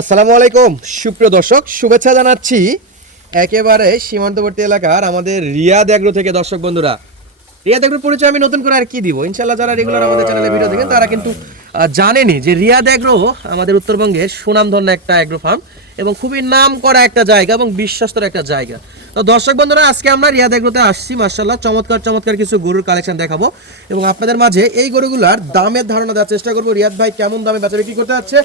আসসালামু আলাইকুম। সুপ্রিয় দর্শক, শুভেচ্ছা জানাচ্ছি একেবারে সীমান্তবর্তী এলাকার আমাদের রিয়াদ এগ্রো থেকে। দর্শক বন্ধুরা, রিয়াদ এগ্রো পরিচয় আমি নতুন করে আর কি দিব? ইনশাল্লাহ যারা রেগুলার আমাদের চ্যানেলে ভিডিও দেখেন, তারা কিন্তু জানেনি যে রিয়াদ এগ্রো আমাদের উত্তরবঙ্গের সুনামধন্য একটা এগ্রো ফার্ম এবং খুবই নাম করা একটা জায়গা এবং বিশ্বস্তর একটা জায়গা। তো দর্শক বন্ধুরা, আজকে আমরা রিয়াদ এগ্রোতে আসছি মার্শাল্লাহ চমৎকার চমৎকার কিছু গরুর কালেকশন দেখাবো এবং আপনাদের মাঝে এই গরুগুলার দামের ধারণা দেওয়ার চেষ্টা করব। রিয়াদ ভাই, কেমন দামে বেচা বিক্রি করতে যাচ্ছে?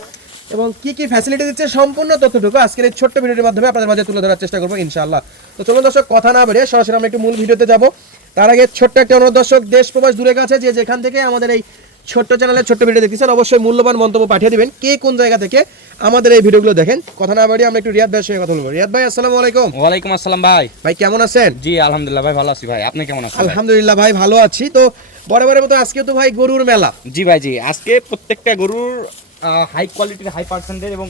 এবং কি কি ফ্যাসিলিটি দিচ্ছে সম্পূর্ণ তথ্যটুকু আজকের এই ছোট্ট ভিডিওর মাধ্যমে আপনাদের মাঝে তুলে ধরার চেষ্টা করব ইনশাআল্লাহ। তো চলুন দর্শক কথা না বেরিয়ে সরাসরি আমরা একটু মূল ভিডিওতে যাব। তার আগে ছোট্ট একটা অনুরোধ দর্শক দেশ প্রবাস দূরে কাছে যে যেখান থেকে আমাদের এই ছোট্ট চ্যানেলে ছোট্ট ভিডিও দেখতেছেন অবশ্যই মূল্যবান মন্তব্য পাঠিয়ে দিবেন কে কোন জায়গা থেকে আমাদের এই ভিডিওগুলো দেখেন। কথা না বাড়িয়ে আমরা একটু রিয়াদ ভাইয়ের সঙ্গে কথা বলব। রিয়াদ ভাই আসসালামু আলাইকুম। ওয়ালাইকুম আসসালাম ভাই। ভাই কেমন আছেন? জি আলহামদুলিল্লাহ ভাই ভালো আছি ভাই। আপনি কেমন আছেন আলহামদুলিল্লাহ ভাই ভালো আছি। তো বরাবরের মতো আজকে তো ভাই গরুর মেলা। জি ভাই জি। আজকে প্রত্যেকটা গরুর হাই কোয়ালিটির হাই পার্সেন্টের এবং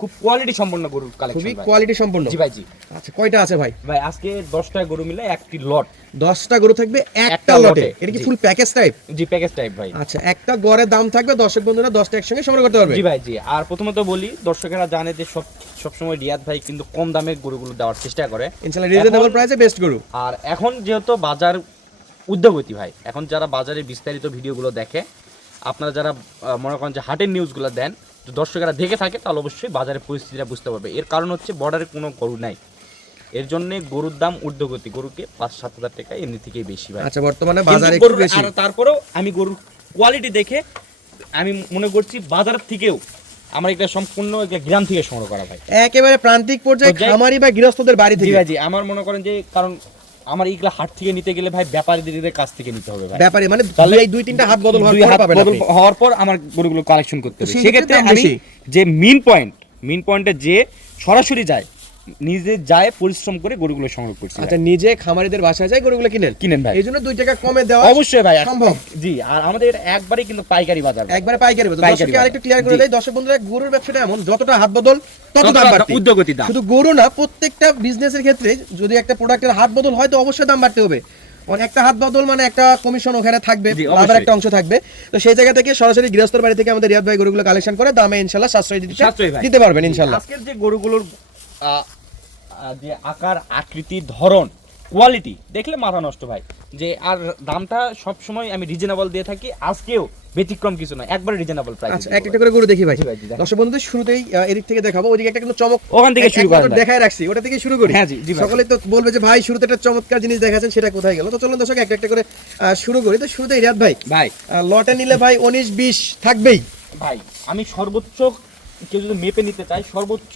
খুব কোয়ালিটি সম্পন্ন গরুর কালেকশন ভাই। কোয়ালিটি সম্পন্ন। জি ভাই জি। আচ্ছা কয়টা আছে ভাই? ভাই আজকে দশটা গরু মিলে একটি লট দশটা গরু থাকবে একটা লটে এটা কি ফুল প্যাকেজ টাইপ জি প্যাকেজ টাইপ ভাই। আচ্ছা একটা গড়ের দাম থাকবে দর্শক বন্ধুরা দশটা একসঙ্গে সংগ্রহ করতে পারবে। জি ভাই জি। আর প্রথমত বলি দর্শকেরা জানে যে সব সবসময় রিয়াদ ভাই কিন্তু কম দামে গরুগুলো দেওয়ার চেষ্টা করে। ইনশাআল্লাহ রিজনেবল প্রাইসে বেস্ট গরু। আর এখন যেহেতু বাজার উদ্যোগতি ভাই এখন যারা বাজারে বিস্তারিত ভিডিওগুলো দেখে আপনারা যারা মনে করেন যে হাটের নিউজগুলো দেন দর্শকেরা দেখে থাকে তাহলে অবশ্যই বাজারের পরিস্থিতিটা বুঝতে পারবে। এর কারণ হচ্ছে বর্ডারে কোনো গরু নাই। এর জন্য গরুর দাম ঊর্ধ্বগতি। গরুকে পাঁচ সাত হাজার টাকা এমনি থেকেই বেশি ভাই। আচ্ছা বর্তমানে বাজারে একটু বেশি। আর তারপরেও আমি গরুর কোয়ালিটি দেখে আমি মনে করছি বাজার থেকেও আমার এটা সম্পূর্ণ একটা গ্রাম থেকে সংগ্রহ করা ভাই। একেবারে প্রান্তিক পর্যায়ে খামারি বা গৃহস্থদের বাড়ি থেকে। আমার মনে করেন যে কারণ আমার এইগুলা হাট থেকে নিতে গেলে ভাই ব্যাপারীদের কাছ থেকে নিতে হবে ভাই। ব্যাপারী মানে এই দুই তিনটা হাট বদল হওয়ার পর পাবে না বদল হওয়ার পর আমার গরুগুলো কালেকশন করতে হবে। সেক্ষেত্রে ক্ষেত্রে আমি যে মিন পয়েন্ট মিন পয়েন্টে যে সরাসরি যায় নিজে যায় পরিশ্রম করে গরুগুলো সংগ্রহ করছি। আচ্ছা নিজে খামারিদের বাসায় যায় গরুগুলো কিনেন? কিনেন ভাই। এই জন্য দুই টাকা কমে দেওয়া অবশ্যই ভাই সম্ভব। জি আর আমাদের এটা একবারই কিন্তু পাইকারি বাজার একবারে পাইকারি বাজার। পাইকারি দর্শককে আরেকটু ক্লিয়ার করে। দেয় দর্শক বন্ধুরা গরুর ব্যবসাটা এমন যতটা হাত বদল তত দাম বাড়তি। উদ্যোগতি দাম। শুধু গরু না প্রত্যেকটা বিজনেসের ক্ষেত্রে যদি একটা প্রোডাক্টের হাত বদল হয় তো অবশ্যই দাম বাড়তে হবে। একটা হাত বদল মানে একটা কমিশন ওখানে থাকবে অবশ্যই। একটা অংশ থাকবে। তো সেই জায়গা থেকে সরাসরি গৃহস্থর বাড়ি থেকে আমাদের রিয়াদ ভাই গরুগুলো কালেকশন করে দামে ইনশাল্লাহ সাশ্রয় দিতে পারবেন ইনশাল্লাহ। আজকের যে গরুগুলোর যে আকার আকৃতি ধরন কোয়ালিটি দেখলে মাথা নষ্ট ভাই। যে আর দামটা সব সময় আমি রিজনেবল দিয়ে থাকি আজকেও ব্যতিক্রম কিছু না একবারে রিজনেবল প্রাইস আচ্ছা একটা একটা করে গরু দেখি ভাই। দর্শক বন্ধুদের শুরুতেই এদিক থেকে দেখাবো ওইদিকে একটা কিন্তু চমক ওখান থেকে শুরু করেন দেখায় রাখছি ওটা থেকে শুরু করি। হ্যাঁ, জি, সকলে তো বলবে যে ভাই শুরুতে একটা চমৎকার জিনিস দেখাচ্ছেন সেটা কোথায় গেল? তো চলুন দর্শক একটা একটা করে শুরু করি। তো শুরুতেই রিয়াদ ভাই ভাই। লটে নিলে ভাই উনিশ বিশ থাকবেই। ভাই আমি সর্বোচ্চ কেউ যদি মেপে নিতে চাই সর্বোচ্চ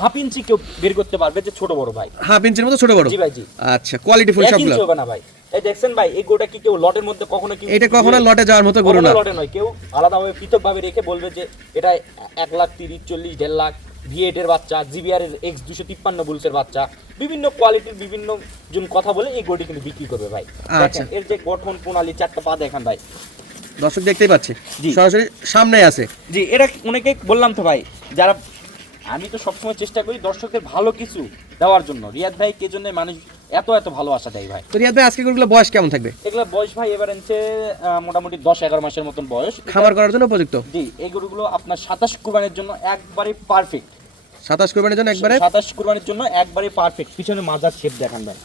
হাফ ইঞ্চি কেউ বের করতে পারবে যে ছোট বড় ভাই। হাফ ইঞ্চির মতো ছোট বড়? জি ভাই জি। আচ্ছা কোয়ালিটি ফুল সবগুলো? হবে না ভাই। এই দেখছেন ভাই এই গোটা কি কেউ লটের মধ্যে কখনো কি এটা কখনো লটে যাওয়ার মতো গরু না। লটে নয়। কেউ আলাদাভাবে পৃথকভাবে রেখে বলবে যে এটা এক লাখ তিরিশ চল্লিশ দেড় লাখ ভিএট এর বাচ্চা জিবিআর এর এক্স দুশো তিপ্পান্ন বুলসের বাচ্চা। বিভিন্ন কোয়ালিটির বিভিন্ন জন কথা বলে এই গরুটি কিন্তু বিক্রি করবে ভাই। আচ্ছা। এর যে গঠন প্রণালী চারটা পা দেখেন ভাই। দর্শক দেখতেই পাচ্ছে। সরাসরি সামনে আছে। জি এটা অনেকে বললাম তো ভাই যারা আমি তো সবসময় চেষ্টা করি দর্শকদের ভালো কিছু দেওয়ার জন্য। রিয়াদ ভাই কে জন্য মানুষ এত এত ভালোবাসা দেয় ভাই? তো রিয়াদ ভাই আজকে গরুগুলো বয়স কেমন থাকবে? এগুলো বয়স ভাই এবার এনেছে মোটামুটি দশ এগারো মাসের মতন বয়স। খামার করার জন্য উপযুক্ত? জি এই গরুগুলো আপনার সাতাশ কুরবানির জন্য একবারে পারফেক্ট সাতাশ কোরবানির জন্য একবারে? সাতাশ কুরবানির জন্য একবারে পারফেক্ট পিছনে মাজার শেপ দেখান ভাই।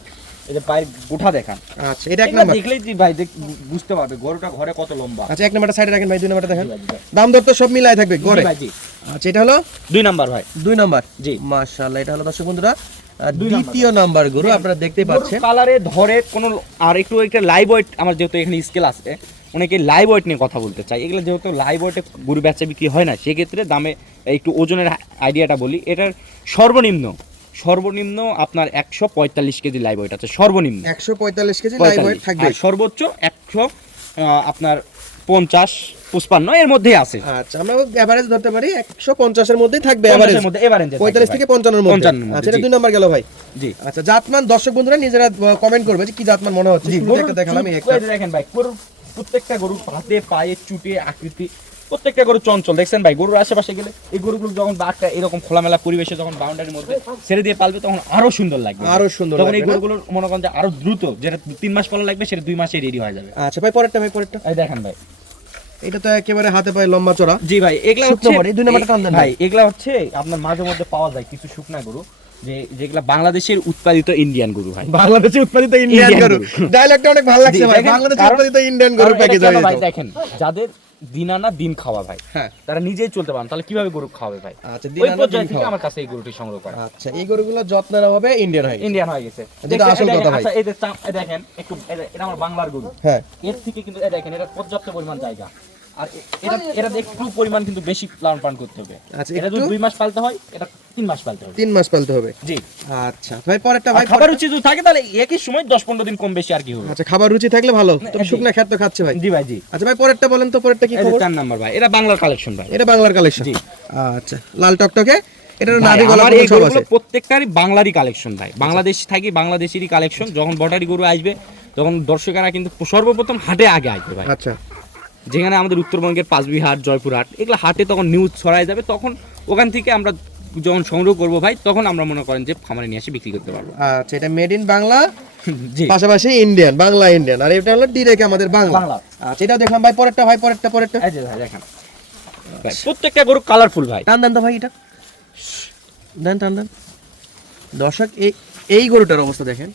এই যে পায়ের গোঠা দেখান। আচ্ছা এটা এক নাম্বার। দেখলেই তুই ভাই দেখ- বুঝতে পারবে গরুটা ঘরে কত লম্বা। আচ্ছা এক নাম্বারটা সাইডে রাখেন ভাই দুই নাম্বারটা দেখেন। জি জি। দাম দর তো সব মিলাই থাকবে জি গড়ে ভাই, জি। আচ্ছা এটা হলো? দুই নাম্বার ভাই। দুই নাম্বার? জি। মাশাআল্লাহ এটা হলো দর্শক বন্ধুরা দ্বিতীয় নাম্বার গরু আপনারা দেখতেই পাচ্ছেন। কালারে ধরে কোনো আর একটু একটা লাইভ ওয়েট আমার যেহেতু এখানে স্কেল আছে অনেকে লাইভ ওয়েট নিয়ে কথা বলতে চাই এগুলো যেহেতু লাইভ ওয়েটে গরু বেচা বিক্রি হয় না সেক্ষেত্রে দামে একটু ওজনের আইডিয়াটা বলি। এটার সর্বনিম্ন সর্বনিম্ন আপনার একশো পঁয়তাল্লিশ কেজি লাইভ ওয়েট আছে সর্বনিম্ন। একশো পঁয়তাল্লিশ কেজি লাইভ ওয়েট থাকবে। সর্বোচ্চ একশো আপনার পঞ্চাশ পুষ্পান্ন এর মধ্যেই আছে। আচ্ছা আমরা এভারেজ ধরতে পারি একশো পঞ্চাশের মধ্যেই থাকবে এভারেজ মধ্যে এবার পঁয়তাল্লিশ থেকে পঞ্চান্নর মধ্যে। আচ্ছা এটা দুই নম্বর গেল ভাই। জি। আচ্ছা জাতমান দর্শক বন্ধুরা নিজেরা কমেন্ট করবে যে কি জাতমান মনে হচ্ছে। দেখেন ভাই প্রত্যেকটা গরুর পাতে পায়ে চুটে আকৃতি প্রত্যেকটা গরু চঞ্চল। দেখছেন ভাই গরুর আশেপাশে গেলে এই গরুগুলো যখন বাঘটা এরকম খোলামেলা পরিবেশে যখন বাউন্ডারির মধ্যে ছেড়ে দিয়ে পালবে তখন আরও সুন্দর লাগবে। আরও সুন্দর তখন এই গরুগুলোর মনে করেন যে আরও দ্রুত যেটা তিন মাস পরে লাগবে সেটা দুই মাসে রেডি হয়ে যাবে। আচ্ছা ভাই পরেরটা ভাই পরেরটা? এই দেখেন ভাই। এটা তো একেবারে হাতে পায়ে লম্বা চড়া। জি ভাই এগুলা হচ্ছে দুই নাম্বারটা দেন ভাই। এগুলা হচ্ছে আপনার মাঝে মধ্যে পাওয়া যায় কিছু শুকনা গরু যে যেগুলা বাংলাদেশের উৎপাদিত ইন্ডিয়ান গরু ভাই। বাংলাদেশে উৎপাদিত ইন্ডিয়ান গরু। ডায়লগটা অনেক ভালো লাগছে ভাই। বাংলাদেশে উৎপাদিত ইন্ডিয়ান গরু প্যাকেজ ভাই দেখেন যাদের দিন আনা দিন খাওয়া ভাই। হ্যাঁ। তারা নিজেই চলতে পারেন তাহলে কীভাবে গরু খাওয়াবে ভাই? আচ্ছা দিন আনা দিন খাওয়া। আমার কাছে এই গরুটি সংগ্রহ করা। আচ্ছা এই গরুগুলো যত্নের অভাবে ইন্ডিয়ান হয় ইন্ডিয়ান হয়ে গেছে। যেটা দেখেন, আসল কথা ভাই। আচ্ছা, এই দেখেন একটু এটা আমার বাংলার গরু। হ্যাঁ। এর থেকে কিন্তু দেখেন এটা পর্যাপ্ত পরিমাণ জায়গা। আর এটা এটা একটু পরিমাণ কিন্তু বেশি লালন পালন করতে হবে। আচ্ছা, এটা যদি দুই মাস পালতে হয় এটা তিন মাস পালতে হবে। তিন মাস পালতে হবে? জি। আচ্ছা ভাই পরেরটা ভাই খাবার রুচি যদি থাকে তাহলে একই সময় দশ পনেরো দিন কম বেশি আর কি হবে। আচ্ছা খাবার রুচি থাকলে ভালো। জি। শুকনা তো খাচ্ছে ভাই। জি ভাই জি। আচ্ছা ভাই পরেরটা বলেন তো পরেরটা কি খবর? চার নাম্বার ভাই এটা বাংলার কালেকশন ভাই। এটা বাংলার কালেকশন জি। আচ্ছা লাল টকটকে? প্রত্যেকটারই বাংলারই কালেকশন ভাই। বাংলাদেশ থাকি বাংলাদেশেরই কালেকশন যখন বটারি গরু আসবে তখন দর্শকেরা কিন্তু সর্বপ্রথম হাটে আগে আসবে ভাই। আচ্ছা। যেখানে আমাদের উত্তরবঙ্গের পাঁচবিহাট জয়পুরহাট এগুলো হাটে তখন নিউজ ছড়ায় যাবে তখন ওখান থেকে আমরা যখন সংগ্রহ করব ভাই তখন আমরা মনে করেন যে খামারে নিয়ে এসে বিক্রি করতে পারব। আচ্ছা এটা মেড ইন বাংলা? পাশাপাশি ইন্ডিয়ান বাংলা ইন্ডিয়ান আর এটা হলো ডিরেক্ট আমাদের বাংলা। আচ্ছা এটা দেখলাম ভাই পরেরটা ভাই পরেরটা পরেরটা। এই যে ভাই দেখেন। প্রত্যেকটা গরু কালারফুল ভাই। টান দেন তো ভাই এটা। দেন টান দেন। দর্শক এই এই গরুটার অবস্থা দেখেন।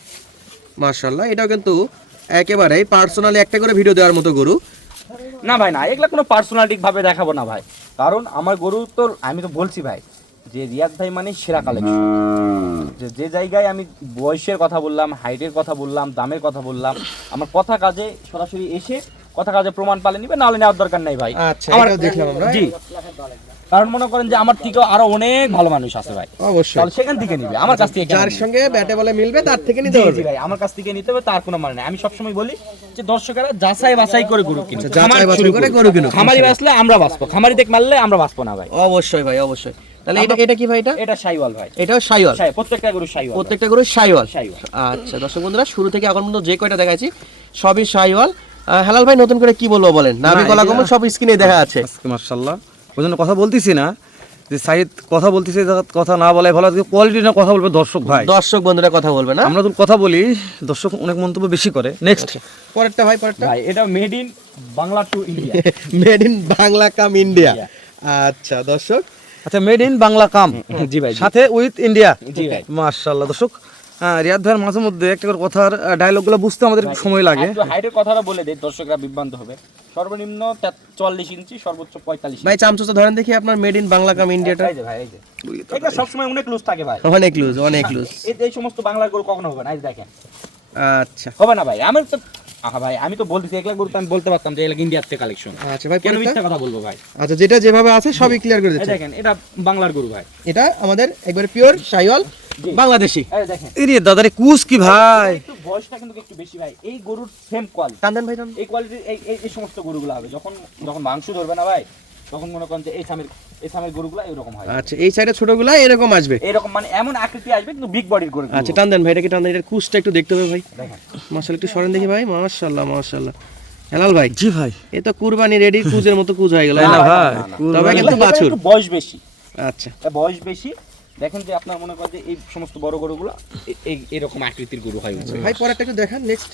মার্শাল্লাহ এটাও কিন্তু একেবারে পার্সোনালি একটা করে ভিডিও দেওয়ার মতো গরু। না ভাই, না, এগুলো কোনো পার্সোনালিটিক ভাবে দেখাবো না ভাই। কারণ আমার গরু তো, আমি তো বলছি ভাই, যে রিয়াদ ভাই মানে সেরা কালেকশন যে জায়গায় আমি বয়সের কথা বললাম হাইটের কথা বললাম, দামের কথা বললাম, আমার কথা কাজে সরাসরি এসে কথা কাজে প্রমাণ পালে নিবে নাহলে নেওয়ার দরকার নাই ভাই। আচ্ছা, এটাও দেখলাম আমরা। জি। কারণ মনে করেন যে আমার থেকেও আরও অনেক ভালো মানুষ আছে ভাই। অবশ্যই। তাহলে সেখান থেকে নিবে আমার কাছ থেকে যার সঙ্গে ব্যাটে বলে মিলবে তার থেকে নিতে হবে ভাই আমার কাছ থেকে নিতে হবে তার কোনো মানে নেই। আমি সবসময় বলি যে দর্শকেরা যাচাই বাছাই করে গরু কিনুক যাচাই বাছাই করে গরু কিনুক, খামারি। বাঁচলে আমরা বাঁচবো খামারি দেখ মারলে আমরা বাঁচবো না ভাই। অবশ্যই ভাই অবশ্যই। তাহলে এটা এটা কি ভাই এটা? এটা সাইওয়াল ভাই। এটাও সাইওয়াল? সাই প্রত্যেকটা গরু সাইওয়াল। প্রত্যেকটা গরু সাইওয়াল। সাইওয়াল। আচ্ছা দর্শক বন্ধুরা শুরু থেকে এখন পর্যন্ত যে কয়টা দেখাচ্ছি সবই সাইওয়াল। আহ, হেলাল ভাই নতুন করে কি বলব বলেন? নাভি এটা- কমল সব স্ক্রিনে দেখা আছে। মার্শাল্লাহ ওই জন্য কথা বলতেছি না যে সাইদ কথা বলতেছে কথা না বলাই ভালো আজকে কোয়ালিটি না কথা বলবে দর্শক ভাই। দর্শক বন্ধুরা কথা বলবে না? আমরা তো কথা বলি দর্শক অনেক মন্তব্য বেশি করে। নেক্সট পরেরটা ভাই পরেরটা? ভাই এটা made in Bangla to India made in Bangla come India আচ্ছা দর্শক। আচ্ছা মেড ইন বাংলা কাম। জি ভাই সাথে উইথ ইন্ডিয়া জি ভাই। মার্শাল্লাহ দর্শক। হ্যাঁ, রিয়াদ ভাইয়ের মাঝে মধ্যে একটা করে কথার ডায়লগগুলো বুঝতে আমাদের সময় লাগে। হাইটের কথাটা বলে দেই দর্শকরা বিভ্রান্ত হবে। সর্বনিম্ন চুয়াল্লিশ ইঞ্চি সর্বোচ্চ পঁয়তাল্লিশ ভাই চামচুটা ধরেন দেখি আপনার মেড ইন বাংলা কাম ইন্ডিয়াটা ভাই এই যে। এটা সবসময় অনেক লুজ থাকে ভাই। অনেক লুজ অনেক লুজ এই এই সমস্ত বাংলার গরু কখনো হবে না এই দেখেন। আচ্ছা। হবে না ভাই আমি তো আহা ভাই আমি তো বলতেছি একলা গরু আমি বলতে পারতাম যে এলাকা ইন্ডিয়ার থেকে কালেকশন আচ্ছা ভাই কেন মিথ্যা কথা বলব ভাই? আচ্ছা যেটা যেভাবে আছে সবই ক্লিয়ার করে এই দিচ্ছে। দেখেন এটা বাংলার গরু ভাই। এটা আমাদের একবারে পিওর সাইওয়াল। বাংলাদেশি। এই দেখেন। এরে দাদারে কুস কি ভাই? একটু বয়সটা কিন্তু একটু বেশি ভাই। এই গরুর সেম কোয়ালিটি টান ভাই টান এই কোয়ালিটির এই এই- সমস্ত গরুগুলো হবে। যখন যখন মাংস ধরবে না ভাই তখন মনে করেন যে এই সামের এই সামের গরুগুলো এরকম হয়। আচ্ছা এই সাইডে ছোটগুলা এরকম আসবে? এরকম মানে এমন আকৃতি আসবে কিন্তু বিগ বডির গরু আচ্ছা টান দেন ভাই এটা কি টান দেন এটার কুচটা একটু দেখতে হবে ভাই। মাশাআল্লাহ একটু সরেন দেখি ভাই। মাশাআল্লাহ মাশাআল্লাহ। হেলাল ভাই জি ভাই। এ তো কুরবানি রেডি কুজের মতো কুজ হয়ে গেল। না, ভাই, তবে কিন্তু বাছুর। বয়স বেশি। আচ্ছা। বয়স বেশি দেখেন যে আপনার মনে করেন যে এই সমস্ত বড় গরুগুলো এই এরকম আকৃতির গরু হয় ভাই পরেরটা একটু দেখান নেক্সট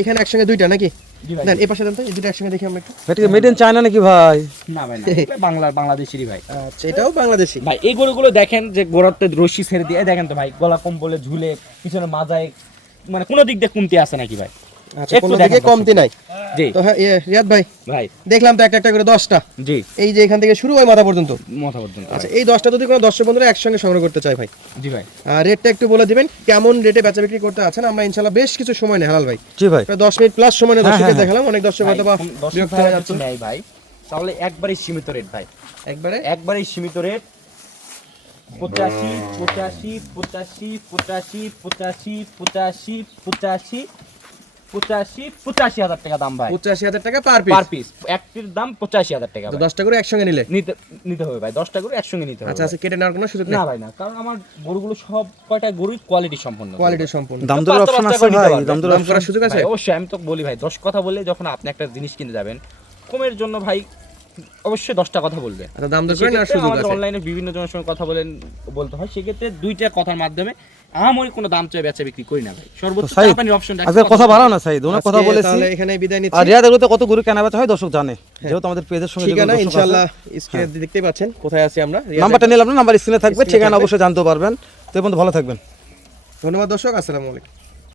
এখানে একসঙ্গে দুইটা নাকি? ভাই। দেন এই পাশে দেন তো এই দুটো একসঙ্গে দেখি আমরা একটু। এটাকে মেড ইন চায়না নাকি ভাই? না ভাই না এটা বাংলা বাংলাদেশেরই ভাই। আচ্ছা এটাও বাংলাদেশি। ভাই এই গরুগুলো দেখেন যে গোড়াতে রশি ছেড়ে দিয়ে দেখেন তো ভাই গলা কম্বলে ঝুলে পিছনে মাজায় মানে কোনো দিক দিয়ে কমতি আছে নাকি ভাই? আচ্ছা কোনো দিকে কমতি নাই? জি। তো হ্যাঁ ইয়ে, রিয়াদ ভাই ভাই। দেখলাম তো একটা একটা করে দশটা। জি। এই যে এখান থেকে শুরু হয় মাথা পর্যন্ত? মাথা পর্যন্ত। আচ্ছা এই দশটা যদি কোনো দর্শক বন্ধুরা একসঙ্গে সংগ্রহ করতে চায় ভাই। জি ভাই। রেটটা একটু বলে দিবেন কেমন রেটে বেচা বিক্রি করতে আছেন? আমরা বেশ কিছু সময় নেই হালাল ভাই। জি ভাই। প্রায় দশ মিনিট প্লাস সময় হ্যাঁ, দর্শকদের হ্যাঁ, দেখালাম অনেক দর্শক হয়তো বা বিরক্ত হয়ে যাচ্ছে নেয় ভাই। তাহলে একবারই সীমিত রেট ভাই। একবারে? একবারই সীমিত রেট পঁচাশি পঁচাশি পঁচাশি পঁচাশি পঁচাশি পঁচাশি পঁচাশি। পঁচাশি পঁচাশি হাজার টাকা দাম ভাই। পঁচাশি হাজার টাকা পার পিস পার পিস একটির দাম পঁচাশি হাজার টাকা তো দশটা করে একসঙ্গে নিলে? নিতে নিতে হবে ভাই দশটা গরু একসঙ্গে নিতে হবে আচ্ছা আচ্ছা কেটে নেওয়ার কোনো সুযোগ না ভাই না কারণ আমার গরুগুলো সব কয়টা গরুই কোয়ালিটি সম্পন্ন কোয়ালিটি সম্পূর্ণ দাম দরের অপশন আছে ভাই দাম দরের করার সুযোগ আছে? অবশ্যই আমি তো বলি ভাই দশ কথা বলে যখন আপনি একটা জিনিস কিনে যাবেন কমের জন্য ভাই অবশ্যই দশটা কথা বলবে। আচ্ছা দাম দর করে নেওয়ার সুযোগ আছে? অনলাইনে বিভিন্ন জনের সঙ্গে কথা বলেন বলতে হয়। সেক্ষেত্রে দুইটা কথার মাধ্যমে আহামরি কোনো দাম চাই বেচা বিক্রি করি না ভাই। সর্বোচ্চ অপশন আজকে কথা বাড়াও না সাইদ। কথা বলেছি। তাহলে এখানে বিদায় আর নিচ্ছি রিয়াদ এগুলোতে কত গরু কেনা বেচা হয় দর্শক জানে। যেহেতু আমাদের পেজের সঙ্গে ঠিকানা। ইনশাআল্লাহ স্ক্রিনে দেখতেই পাচ্ছেন। কোথায় আছি আমরা? নাম্বারটা নিলাম না নাম্বার স্ক্রিনে থাকবে ঠিকানা অবশ্যই জানতে পারবেন। তো এই পর্যন্ত ভালো থাকবেন। ধন্যবাদ দর্শক আসসালামু আলাইকুম।